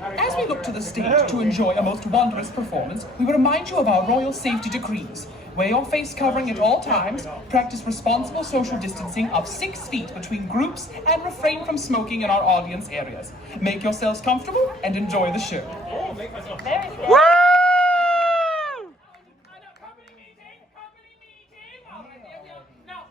As we look to the stage to enjoy a most wondrous performance, we will remind you of our royal safety decrees. Wear your face covering at all times, practice responsible social distancing of 6 feet between groups, and refrain from smoking in our audience areas. Make yourselves comfortable and enjoy the show. Very good. Woo! Now,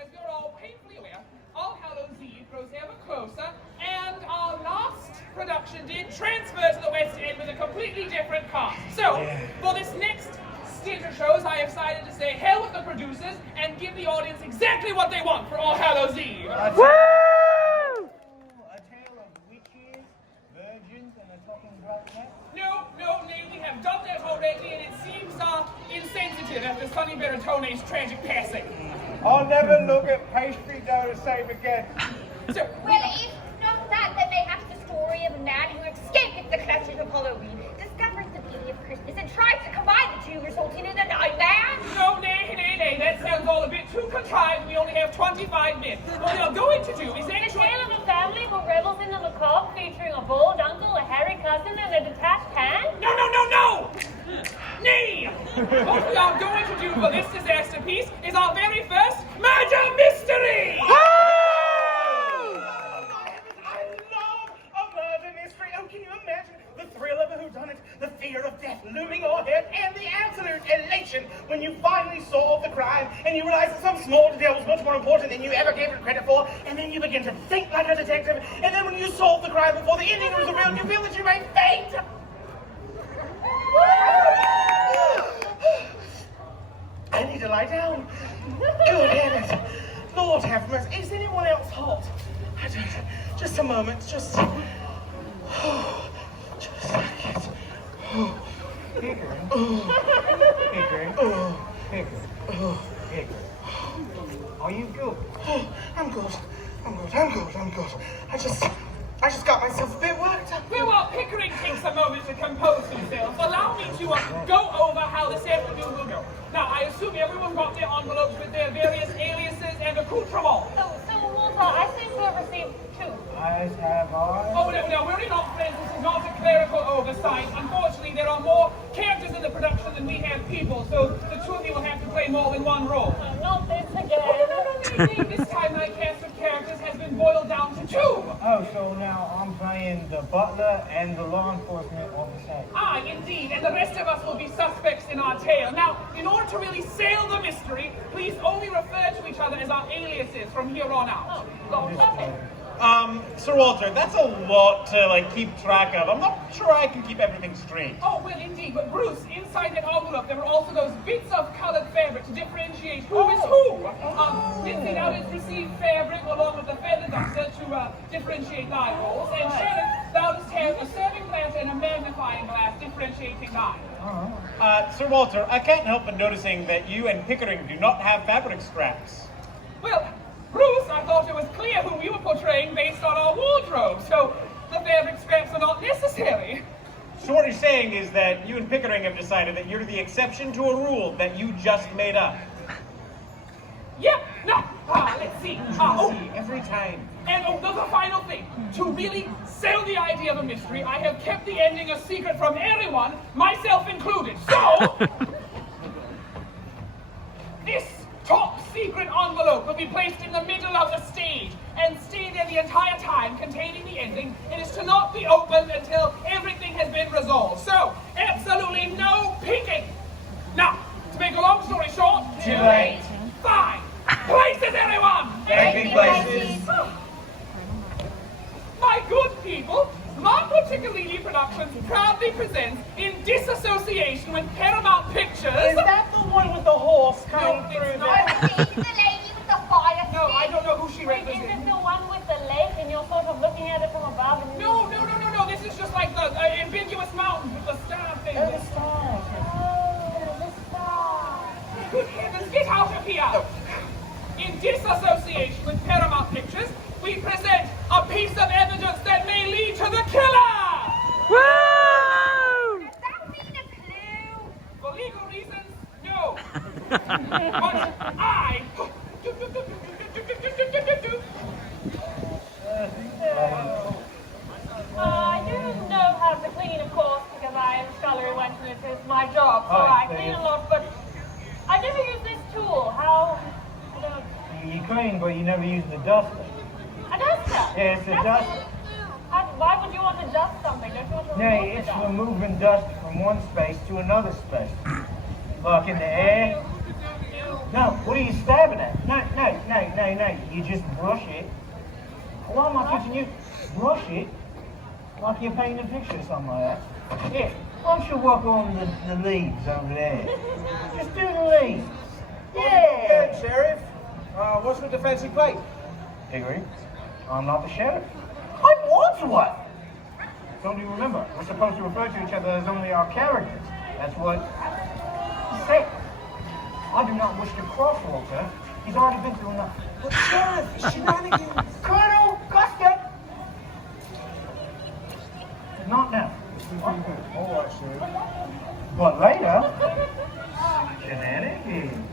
as you're all painfully aware, All Hallows Eve grows ever closer, and our last production did transfer to the West End with a completely different cast. So, for this next stint of shows, I have decided to say hell with the producers and give the audience exactly what they want for All Hallows Eve. Woo! A tale of witches, virgins, and a talking drugnet? No, nay, we have done that already, and it seems insensitive after Sonny Beratone's tragic passing. I'll never look at pastry dough the same again. So, Well, if not that, then mayhaps the story of a man who escaped the clutches of Halloween, discovers the beauty of Christmas, and tries to combine the two, resulting in a nightmare. no, nay, that sounds all a bit too contrived. We only have 25 minutes. What we are going to do is The actually... tale of a family who revels in the macabre, featuring a bold uncle, a hairy cousin, and a detached hand? No! Nay! What we are going to do for this disaster piece is our very first murder mystery! I love a murder mystery. Oh, can you imagine the thrill of a whodunit, the fear of death looming overhead, and the absolute elation when you finally solve the crime and you realize that some small detail was much more important than you ever gave it credit for, and then you begin to think like a detective, and then when you solve the crime before the ending was revealed, you feel that you may faint. I need to lie down. Good heavens. Lord have mercy. Is anyone else hot? I don't know. Just a moment. Just a second. Hickory. Are you good? I'm good. I just got myself a bit worked up. Well, while Pickering takes a moment to compose himself, allow me to go over how this afternoon will go. Now, I assume everyone got their envelopes with their various aliases and accoutrements. So, Walter, I seem to have received 2. As have I. Oh, no, we're not friends. This is not a clerical oversight. Unfortunately, there are more characters in the production than we have people, so the two of you will have to play more than one role. Not this again. No. This time, my cast of characters has been boiled down to 2. Oh, so now I'm playing the butler and the law enforcement officer. Ah, indeed, and the rest of us will be suspects in our tale. Now, in order to really sail the mystery, please only refer to each other as our aliases from here on out. Sir Walter, that's a lot to, keep track of. I'm not sure I can keep everything straight. Oh, well, indeed, but Bruce, inside that envelope, there were also those bits of colored fabric to differentiate who is who. Lindsay now has received fabric along with the feather duster to differentiate thy roles, and Shannon, thou dost have a serving glass and a magnifying glass differentiating thine. Sir Walter, I can't help but noticing that you and Pickering do not have fabric scraps. Well, Bruce, I thought it was clear who we were portraying based on our wardrobe, so the fabric scraps are not necessary. So what you're saying is that you and Pickering have decided that you're the exception to a rule that you just made up. Yep, no, let's see. Every time. And there's a final thing. To really sell the idea of a mystery, I have kept the ending a secret from everyone, myself included. So, this top secret envelope will be placed in the middle of the stage and stay there the entire time containing the ending. It is to not be opened until everything has been resolved. So, absolutely no peeking. Now, to make a long story short, Too late. Fine. Places, everyone! Vacant places. My good people, Mark Particularly Productions proudly presents in disassociation with Paramount Pictures. Is that the one with the horse coming No, through it's there? not. It's the lady with the fire No, I stick. don't know who she Wait, is represents. it the one with the lake and you're sort of looking at it from above? And No, this is just like the ambiguous mountains with the star thing. Oh, the star. Good heavens, get out of here! In disassociation with Paramount Pictures, we present a piece of evidence that may lead to the killer! Does that mean a clue? For legal reasons, no. But I... it is my job, so I clean a lot, but I never use this tool. How? I don't. You clean, but you never use the duster. A duster? Yeah, it's a duster. Why would you want to dust something? Don't you want to No, remove it's the dust? removing dust from one space to another space. Like in the air. No, what are you stabbing at? No. You just brush it. Why am I teaching you? Brush it like you're painting a picture or something like that. Yeah, why don't you work on the leaves over there? Just do the leaves. Yeah. Sheriff. What's with the fancy plate? Hickory, I'm not the sheriff. I'm Wadsworth. Don't you remember? We're supposed to refer to each other as only our characters. That's what he said. I do not wish to cross Walter. He's already been through enough. But Sheriff, shenanigans. Colonel Custard! Not now. All right, Sheriff. But later, shenanigans.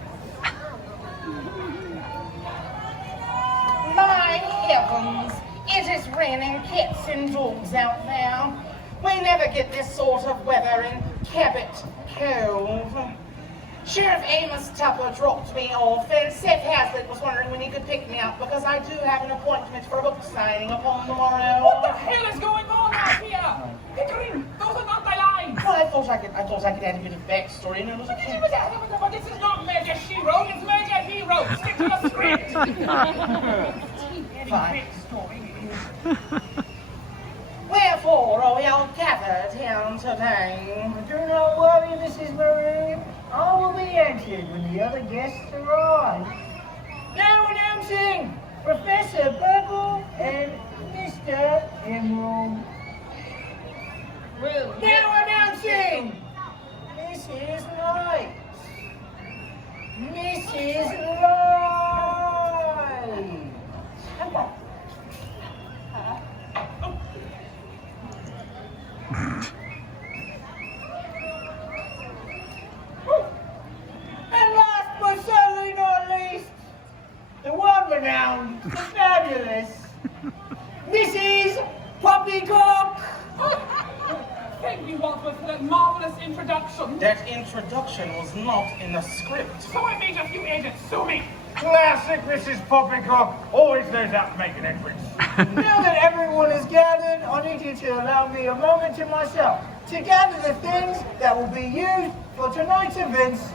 My heavens, it is raining cats and dogs out there. We never get this sort of weather in Cabot Cove. Sheriff Amos Tupper dropped me off, and Seth Haslett was wondering when he could pick me up because I do have an appointment for a book signing upon the morrow. What the hell is going on out here? Pickering, those are not the lines. Well, I thought I could add a bit of backstory, and it was a But this is not Murder, She Wrote, it's Murder, He Wrote. Stick to the script. Fine. Wherefore are we all gathered here today? Do not worry, Mrs. Marie. I will be answered when the other guests arrive. Now announcing Professor Purple and Mr. Emerald. Now announcing Mrs. Light. Mrs. Light. And last but certainly not least, the world-renowned, the fabulous, Mrs. Poppycock. Thank you, Wadsworth, for that marvelous introduction. That introduction was not in the script. So I made a few edits, sue me. Classic Mrs. Poppycock always knows how to make an entrance. Now that everyone is gathered, I need you to allow me a moment to myself to gather the things that will be used for tonight's events.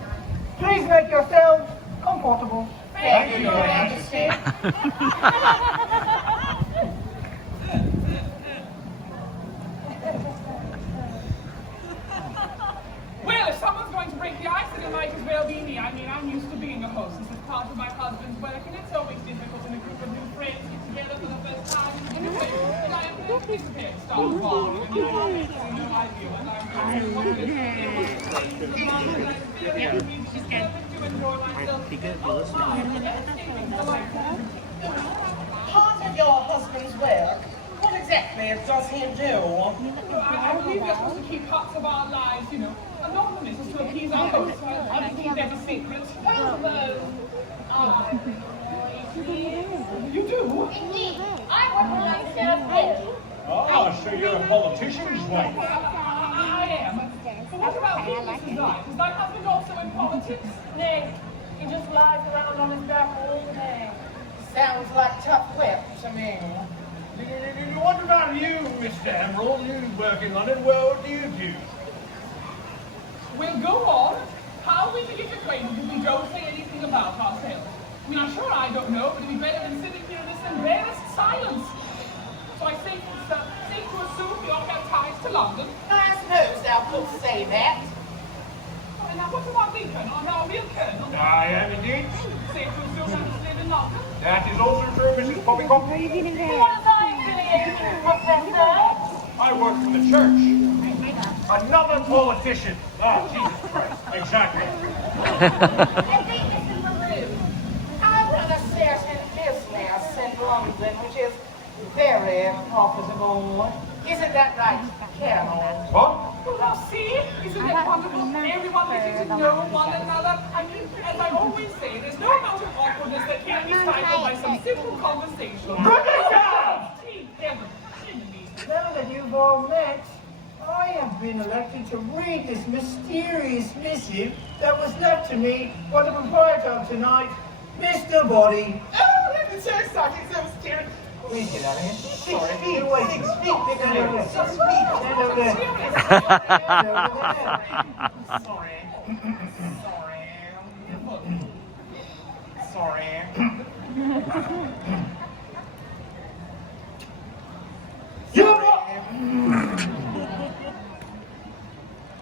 Please make yourselves comfortable. Thank you, Your Majesty. Well, if someone's going to break the ice, then it might as well be me. I mean, I'm used to being a host. This is part of my husband's work, and it's always difficult when a group of new friends get together for the first time. Anyway, and I am going to participate. Start farm, and you know, I have no idea what I'm going to do. To enjoy myself. Part of your husband's work, what exactly does he do? I believe we're supposed to keep parts of our lives, you know, anonymous as to appease our hosts. I don't think that's a secret. You do? Indeed, I work alongside this. Oh, so you're a politician's wife. I am. But what about you, Mrs. Knight? Is my husband also in politics? Nay, he just lies around on his back all day. Sounds like tough whip to me. What about you, Mr. Emerald? You work in London. Well, what do you do? We'll go on. How we get acquainted if we don't say anything about ourselves? I mean, I'm sure I don't know, but it'd be better than sitting here in this embarrassed silence. So I think it's safe to assume we all have ties to London. I suppose thou couldst say that. And now what about Lincoln, our real colonel? I am indeed. Safe to assume that he's living in London? That is also true, Mrs. Poppycock. What is I affiliated, Professor? I work for the church. Another politician. Oh, Jesus Christ. Exactly. I think Mr. Maroon. I run a certain business in London which is very profitable. Isn't that right, Colonel? What? Well, now see, isn't it wonderful? Everyone getting to know one another. I mean, as I always say, there's no amount of awkwardness that can't be stifled by some simple conversation. Rebecca! Gee, heaven, chimney. Now that you've all met, I I have been elected to read this mysterious missive that was left to me by the proprietor of tonight, Mr. Body. Oh, it's so exciting, so mysterious. Please get out of here. 6 feet, Get away. 6 feet, Stand over there. 6 feet. Stand over there. Stand over there. Sorry.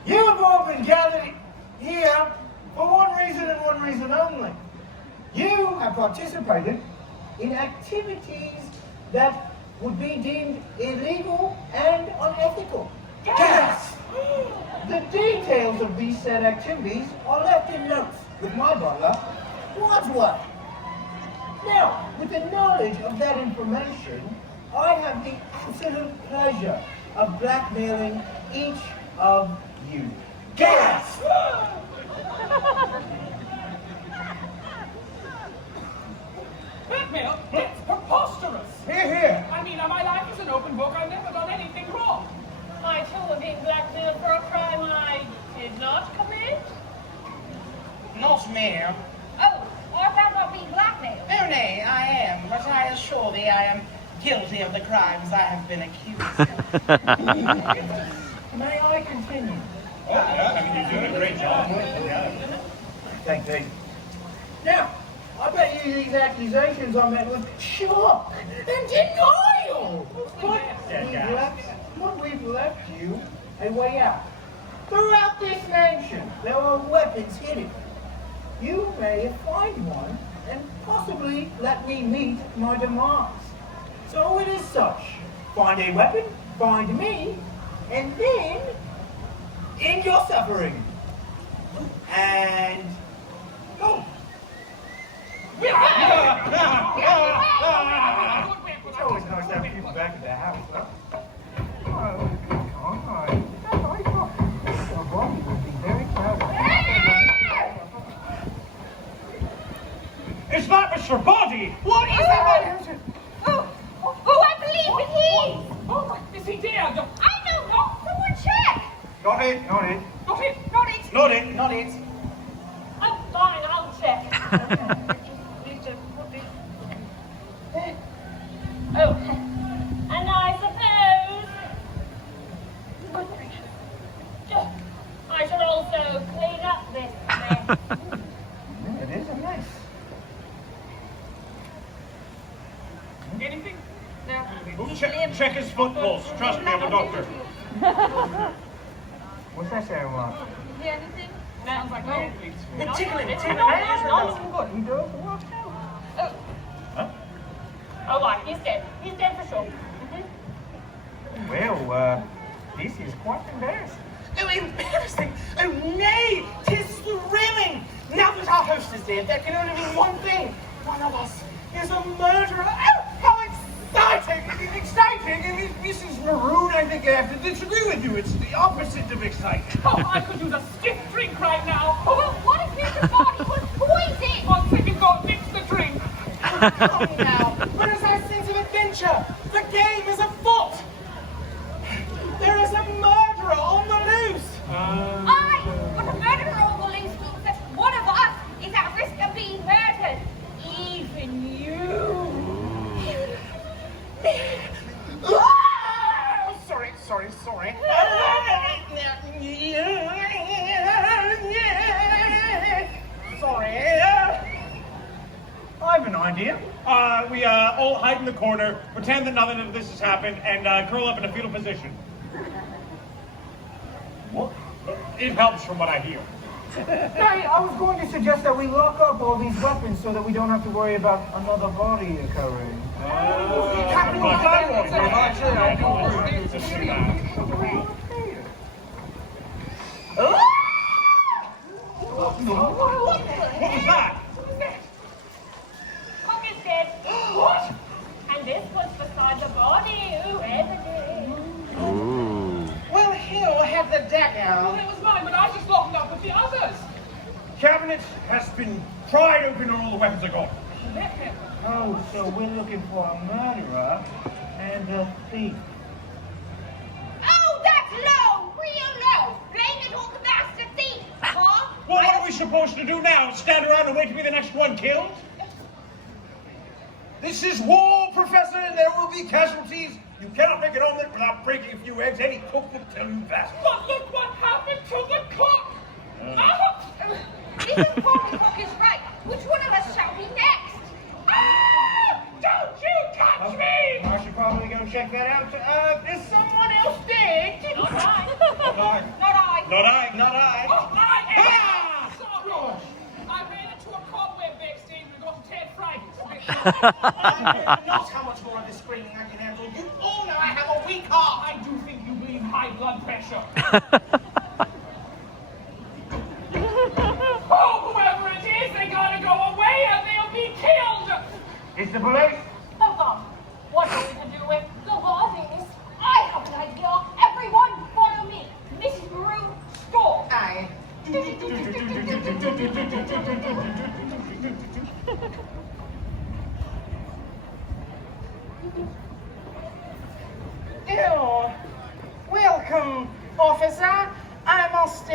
You have all been gathered here for one reason and one reason only. You have participated in activities that would be deemed illegal and unethical. Yes! The details of these said activities are left in notes with my butler, Wadsworth. Now, with the knowledge of that information, I have the absolute pleasure of blackmailing each of you. Gas! Blackmail? That's preposterous! Here, here. I mean, my life is an open book. I've never done anything wrong. I too have been blackmailed for a crime I did not commit. Not me. Oh, art thou not being blackmailed? Oh, nay, I am, but I assure thee I am guilty of the crimes I have been accused of. May I continue? Oh, yeah, I mean, you're doing a great job. Yeah. Thank you. Now, I bet you these accusations are met with shock and denial. But we've left you a way out. Throughout this mansion, there are weapons hidden. You may find one and possibly let me meet my demands. So it is such. Find a weapon, find me, and then end your suffering. And go. It's always nice to have people back at the house, huh? Oh, I thought the body would be very proud of It's not Mr. Body! What is it? Oh, I believe it is! Oh, is he dead? I know not! Someone check! Not it, not it. Not it. Not it! Not it. Not it. I'm fine, I'll check. Oh, and I suppose I should also clean up this mess. It is a mess. Anything? No. Check his foot pulse. Trust me, I'm a doctor. What's that sound like? Is there anything? Sounds like no. The tickling. It's tickling. What he does? What? Oh, right, he's dead. He's dead for sure. Well, this is quite embarrassing. Oh, embarrassing! Oh, nay! 'Tis thrilling! Now that our host is dead, there can only be one thing. One of us is a murderer. Oh, how exciting! Exciting? Mrs. Maroon, I think I have to disagree with you. It's the opposite of exciting. Oh, I could use a stiff drink right now. Oh, well, what if Mr. Body was poisoned? On second thought, mix the drink. Come now, where is our sense of adventure? The game is afoot! There is a murderer on the loose! But a murderer on the loose means that one of us is at risk of being murdered. Even you. Sorry. Sorry. I have an idea. We all hide in the corner, pretend that nothing of this has happened, and curl up in a fetal position. What? It helps from what I hear. Hey, I was going to suggest that we lock up all these weapons so that we don't have to worry about another body occurring. What was that? Cook is dead. What? And this was beside the body, whoever did. Well, Hill had the Well, dagger. it was mine, but I just locked up with the others. Cabinet has been pried open and all the weapons are gone. Oh, so we're looking for a murderer and a thief. Oh, that's low! supposed to do now? Stand around and wait to be the next one killed? This is war, Professor, and there will be casualties. You cannot make an omelet without breaking a few eggs. Any cook will tell you that. But look what happened to the cook! Mrs. Poppycock is right. Which one of us shall be next? Don't you touch me! I should probably go check that out. Is someone else dead? Not I. Not I. Not I. Not I. Oh, I am sorry! I ran into a cobweb backstage and got Ted frightened. I know not how much more of this screaming I can handle. You all know I have a weak heart. I do think you bleed high blood pressure. Oh, whoever it is, they gotta go away or they'll be killed! It's the police. Oh, God. What are we to do with the bodies? I have an idea. Everyone, follow me. Mrs. Maroon, stop. Aye. Welcome, officer. I must,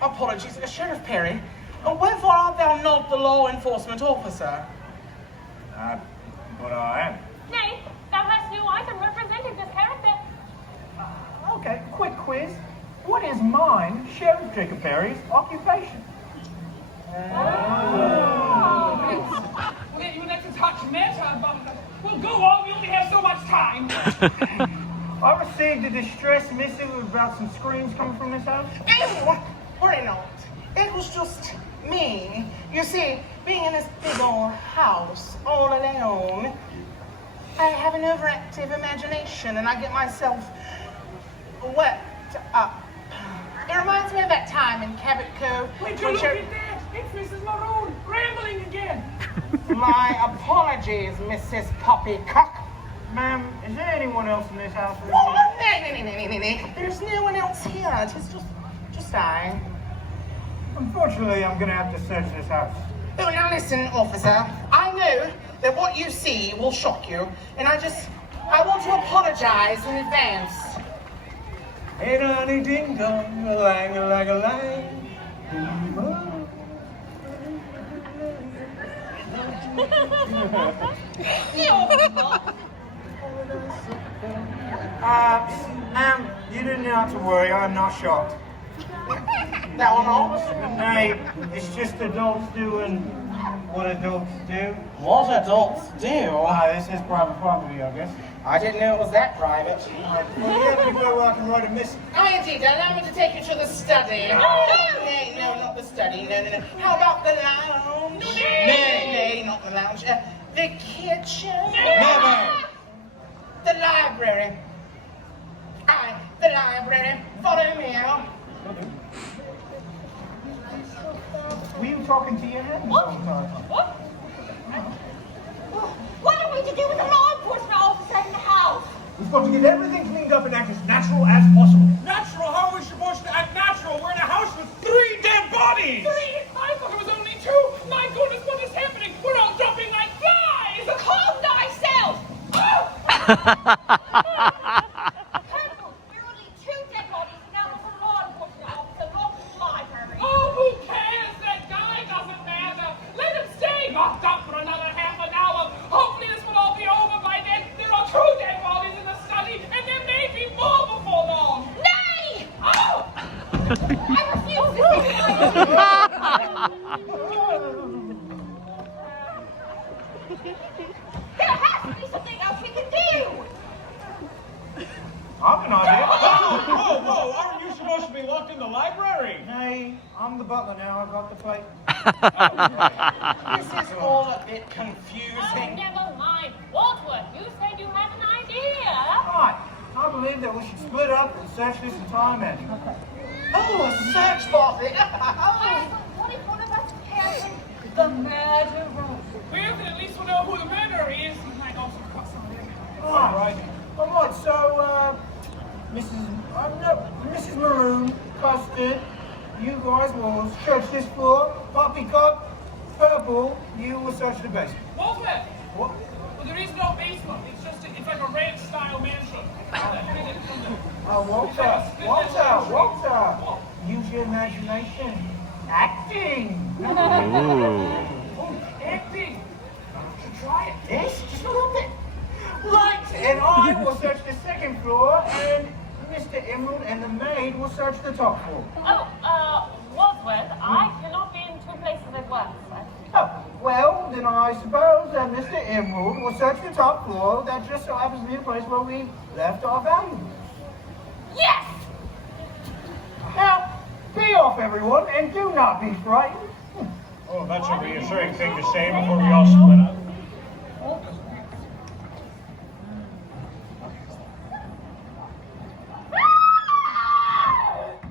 apologies, Sheriff Perry. Wherefore art thou not the law enforcement officer? But I am. Nay, thou hast new item representing this character. Okay, quick quiz. What is mine, Sheriff Jacob Perry's, occupation? Well, you like to touch meta, but well, go on. We only have so much time. I received a distress missive about some screams coming from this house. Oh, worry not. It was just me. You see, being in this big old house, all alone, I have an overactive imagination and I get myself worked up. It reminds me of that time in Cabot Cove. Would you look at that? It's Mrs. Maroon, rambling again. My apologies, Mrs. Poppycock. Ma'am, is there anyone else in this house? Oh, no. There's no one else here. It is just I. Unfortunately, I'm gonna have to search this house. Oh, now listen, officer. I know that what you see will shock you, and I want to apologize in advance. Hey, Donny ding dong, a lang a lang a lang. You didn't have to worry, I'm not shocked. That one all? Hey, it's just adults doing what adults do. What adults do? This is private property, I guess. I didn't know it was that private. Well, you have anywhere where I can write a missive. Oh, indeed. Allow me to take you to the study. No, not the study. No. How about the lounge? No, not the lounge. The kitchen. Never. The library. Aye, the library. Follow me out. Were you talking to your hands all the time? What? What are we to do with the law enforcement officer in the house? We've got to get everything cleaned up and act as natural as possible. Natural? How are we supposed to act natural? We're in a house with 3 dead bodies! 3? I thought it was only 2. My goodness, what is happening? We're all jumping like flies. Calm thyself! Colonel, we're only 2 dead bodies now with a law enforcement officer locked in the library. Oh, who cares? That guy doesn't matter. Let him stay locked up for another half an hour. Hopefully this will all be over by then. There are 2 dead bodies in the study, and there may be more before long. Nay! Oh! I refuse to see my There has to be something else we can do! I'm an idea. Whoa, aren't you supposed to be locked in the library? Hey, I'm the butler now. I've got the plate. This is all a bit Oh, confusing. never mind. Waltworth, you said you had an idea. Right. I believe that we should split up and search this entire mansion. Oh, a search party. What if one of us has the murderer? Well, then at least we'll know who the murderer is. We might also cross something. All right. So, Mrs. Maroon, Custard, you guys will search this floor. Poppycock, Purple, you will search the basement. Walter! What? Well, there is no basement. It's like a ranch-style mansion. Walter, use your imagination. Acting. Oh, acting. Try it. Yes, just a little bit. Right, and I will search the second floor, and Mr. Emerald and the maid will search the top floor. Oh, Wadsworth, I cannot be in two places at once, sir. Oh, well, then I suppose that Mr. Emerald will search the top floor. That just so happens to be the place where we left our valuables. Yes! Now, be off, everyone, and do not be frightened. Oh, that's a reassuring thing to say before we all split up.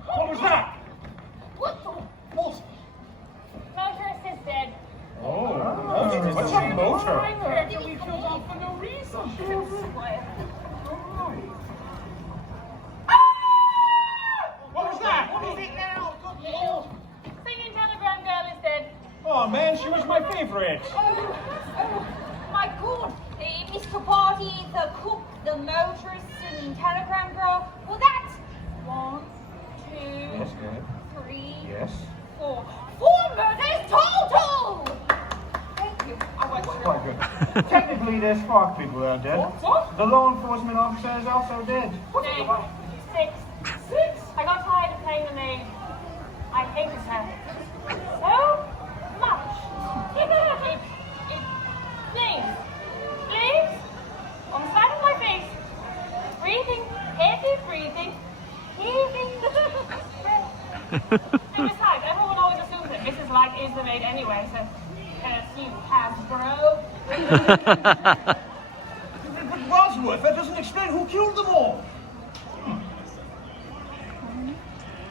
What was that? What the? Motorist is dead. Oh, what's a motor? I heard that we killed off for no reason. What was that? What is it now? Singing telegram girl is dead. Oh man, she was my favorite. Oh, my God. Mr. Barty, the cook, the motorist, and telegram girl. Well, that's 1, 2, Yes, good. 3, Yes. 4. 4 murders total! Thank you. I won't Quite good. Technically, there's 5 people that are dead. What? The law enforcement officer is also dead. No, 6. 6? I got tired of playing the maid. I hated her so much. Please, on the side of my face, breathing, heavy breathing, heaving. And besides, everyone always assumes that Mrs. Light is the maid anyway, so you Hasbro. But Wadsworth, that doesn't explain who killed them all.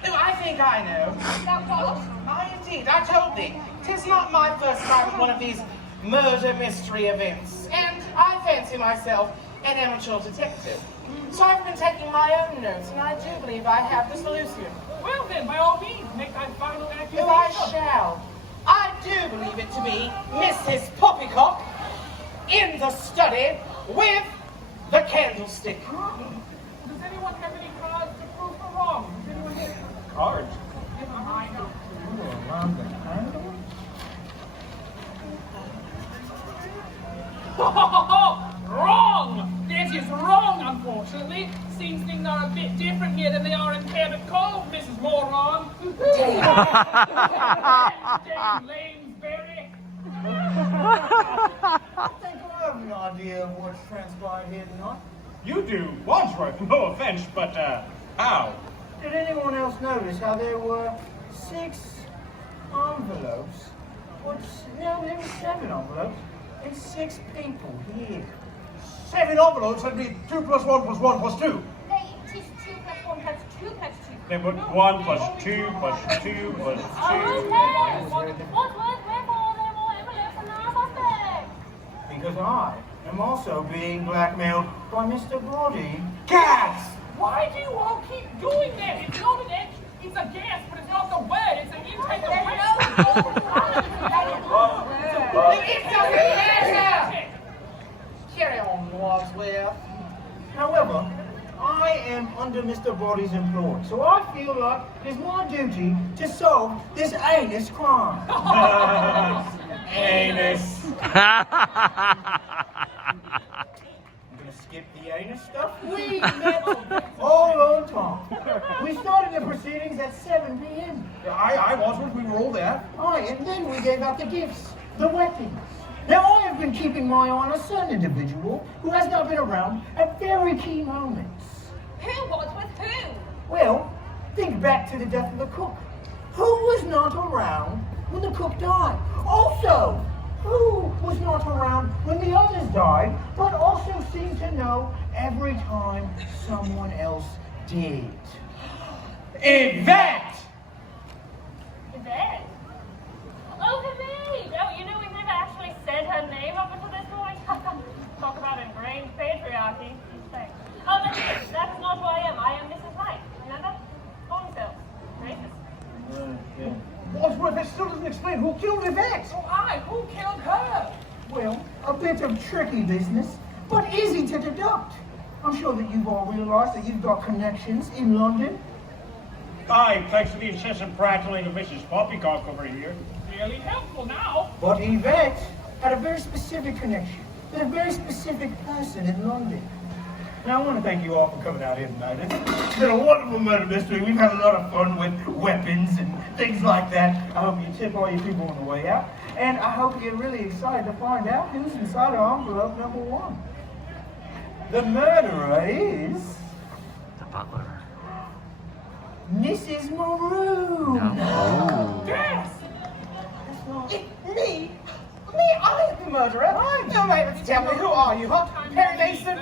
Oh, I think I know. I indeed, I told thee. 'Tis not my first time at one of these murder mystery events, and I fancy myself an amateur detective. So I've been taking my own notes, and I do believe I have the solution. Well then, by all means, make thy final accusation. Oh, I shall. I do believe it to be Mrs. Poppycock in the study with the candlestick. Does anyone have any cards to prove her wrong? Does anyone have Cards. I know. Around the handle? Wrong! That is wrong, unfortunately. Seems things are a bit different here than they are in Cabot Cove, Mrs. Moron. Dame Lanesbury. I think I have an idea of what's transpired here tonight. You do, Wadsworth, no offense, but, how? Did anyone else notice how there were 6 envelopes? No, there were 7 envelopes and 6 people here. 7 envelopes, that'd be 2 plus 1 plus 1 plus 2. Hey, it is 2 plus 1 plus 2 plus 2. They put 1 plus 2 plus 2 plus 2. Wadsworth, therefore, there are more envelopes than there are suspects. Because I am also being blackmailed by Mr. Brody. Cats! Why do you all keep doing that? It's not an X, it's a gas, but it's not the word. It's an intake of It doesn't matter! Carry on, Wadsworth. However, I am under Mr. Brody's employ, so I feel like it's my duty to solve this heinous crime. Anus. I'm gonna skip the anus stuff. We met all on time. We started the proceedings at 7 p.m. I Wadsworth, we were all there. Aye, and then we gave out the gifts, the weapons. Now, I have been keeping my eye on a certain individual who has not been around at very key moments. Who was with who? Well, think back to the death of the cook. Who was not around when the cook died? Also, who was not around when the others died, but also seemed to know every time someone else did? Yvette! Yvette? Oh, Yvette! Oh, you know, we've never actually said her name up until this point. Talk about ingrained patriarchy. Thanks. Oh, but that's not who I am. I am Mrs. Light. Remember? Ponytail. Racist. Wadsworth, that still doesn't explain who killed Yvette. So who killed her? Well, a bit of tricky business, but easy to deduct. I'm sure that you've all realized that you've got connections in London. Aye, thanks to the incessant prattling of Mrs. Poppycock over here. Really helpful now. But Yvette had a very specific connection with a very specific person in London. Now, I want to thank you all for coming out here tonight. It's been a wonderful murder mystery. We've had a lot of fun with weapons and things like that. I hope you tip all your people on the way out. And I hope you're really excited to find out who's inside of envelope number 1. The murderer is... The butler. Mrs. Maroon. No. Yes! Me? I am the murderer. You'll be able to tell me, who are you, huh? Perry Mason?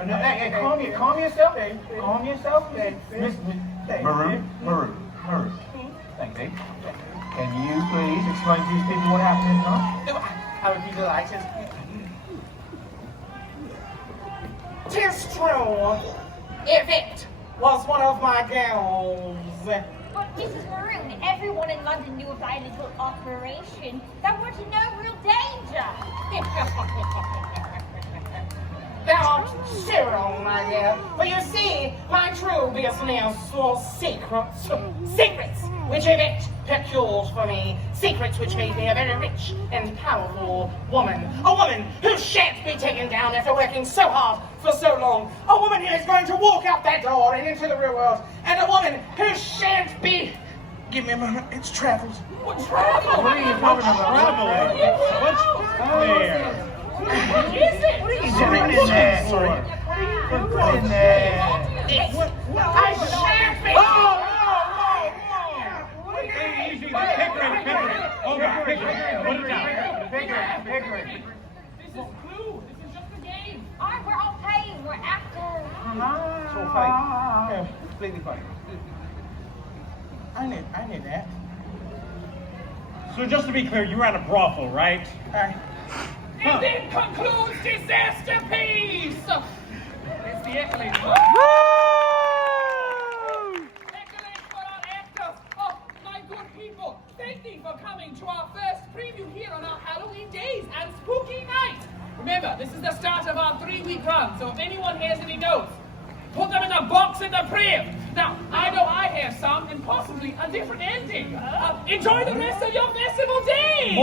Hey, calm yourself, Dave. Calm yourself, Dave. Maroon. Thank you. Can you please explain to these people what happened tonight? I would be delighted. 'Tis true. Yvette was one of my girls. But Mrs. Maroon, everyone in London knew about a little operation. There was no real danger. Thou art Cyril, my dear. But you see, my true business was secrets. Secrets which Yvette procured for me. Secrets which made me a very rich and powerful woman. A woman who shan't be taken down after working so hard for so long. A woman who is going to walk out that door and into the real world. And a woman who shan't be... Give me a moment, it's travels. What travel? What are you talking about? What's there? What is it? What are you doing in there? Sorry. What are you doing in there? I shan't be... Hey, easy, Pickering. Over, Pickering. Put it down. Pickering. This is Clue. This is just a game. Alright, we're all paying. We're after. It's all fake. Yeah, completely fake. I knew that. So just to be clear, you ran a brothel, right? And it concludes Disasterpiece! It's the accolades. Accolades for our actors. Oh, my good people, thank you for coming to our first preview here on our Halloween days and spooky night. Remember, this is the start of our 3-week run, so if anyone has any notes, put them in the box in the priv. Now, I know I have some and possibly a different ending. Enjoy the rest of your festival day!